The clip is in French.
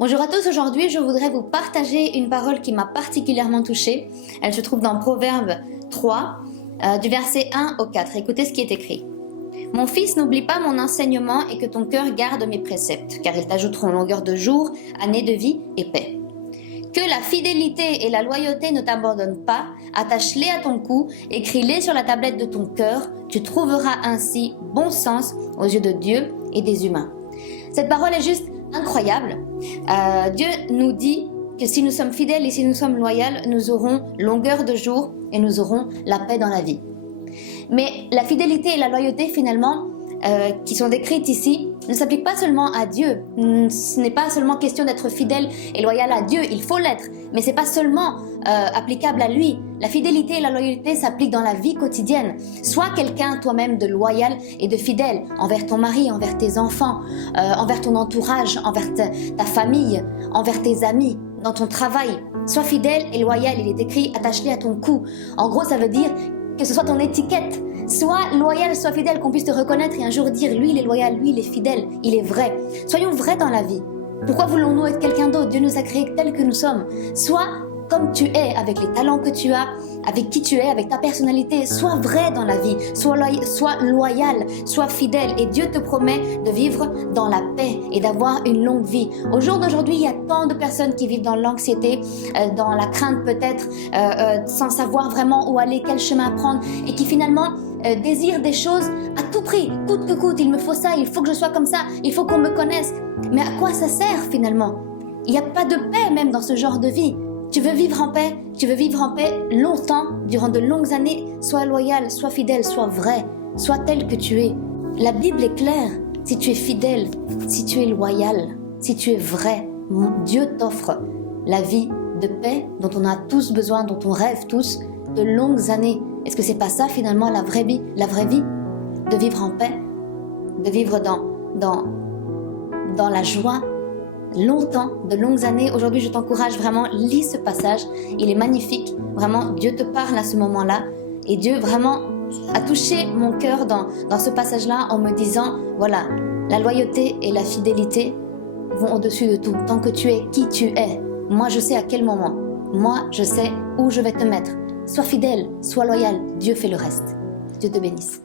Bonjour à tous, aujourd'hui je voudrais vous partager une parole qui m'a particulièrement touchée. Elle se trouve dans Proverbe 3, du verset 1 au 4. Écoutez ce qui est écrit. « Mon fils, n'oublie pas mon enseignement et que ton cœur garde mes préceptes, car ils t'ajouteront longueur de jour, années de vie et paix. Que la fidélité et la loyauté ne t'abandonnent pas, attache-les à ton cou, écris-les sur la tablette de ton cœur, tu trouveras ainsi bon sens aux yeux de Dieu et des humains. » Cette parole est juste incroyable. Dieu nous dit que si nous sommes fidèles et si nous sommes loyaux, nous aurons longueur de jour et nous aurons la paix dans la vie. Mais la fidélité et la loyauté finalement, qui sont décrites ici, ne s'appliquent pas seulement à Dieu. Ce n'est pas seulement question d'être fidèle et loyal à Dieu, il faut l'être, mais ce n'est pas seulement applicable à lui. La fidélité et la loyauté s'appliquent dans la vie quotidienne. Sois quelqu'un toi-même de loyal et de fidèle envers ton mari, envers tes enfants, envers ton entourage, envers ta famille, envers tes amis, dans ton travail. Sois fidèle et loyal, il est écrit, attache-les à ton cou. En gros, ça veut dire que ce soit ton étiquette. Sois loyal, sois fidèle, qu'on puisse te reconnaître et un jour dire, lui il est loyal, lui il est fidèle, il est vrai. Soyons vrais dans la vie. Pourquoi voulons-nous être quelqu'un d'autre? Dieu nous a créés tels que nous sommes. Sois comme tu es, avec les talents que tu as, avec qui tu es, avec ta personnalité. Sois vrai dans la vie, sois loyal, sois fidèle. Et Dieu te promet de vivre dans la paix et d'avoir une longue vie. Au jour d'aujourd'hui, il y a tant de personnes qui vivent dans l'anxiété, dans la crainte peut-être, sans savoir vraiment où aller, quel chemin prendre, et qui finalement désirent des choses à tout prix, coûte que coûte. Il me faut ça, il faut que je sois comme ça, il faut qu'on me connaisse. Mais à quoi ça sert finalement? Il n'y a pas de paix même dans ce genre de vie. Tu veux vivre en paix, tu veux vivre en paix longtemps, durant de longues années. Sois loyal, sois fidèle, sois vrai, sois tel que tu es. La Bible est claire. Si tu es fidèle, si tu es loyal, si tu es vrai, Dieu t'offre la vie de paix dont on a tous besoin, dont on rêve tous, de longues années. Est-ce que c'est pas ça finalement la vraie vie? La vraie vie, de vivre en paix, de vivre dans la joie, longtemps, de longues années. Aujourd'hui, je t'encourage vraiment, lis ce passage. Il est magnifique. Vraiment, Dieu te parle à ce moment-là. Et Dieu vraiment a touché mon cœur dans ce passage-là en me disant, voilà, la loyauté et la fidélité vont au-dessus de tout. Tant que tu es qui tu es, moi je sais à quel moment. Moi, je sais où je vais te mettre. Sois fidèle, sois loyal. Dieu fait le reste. Dieu te bénisse.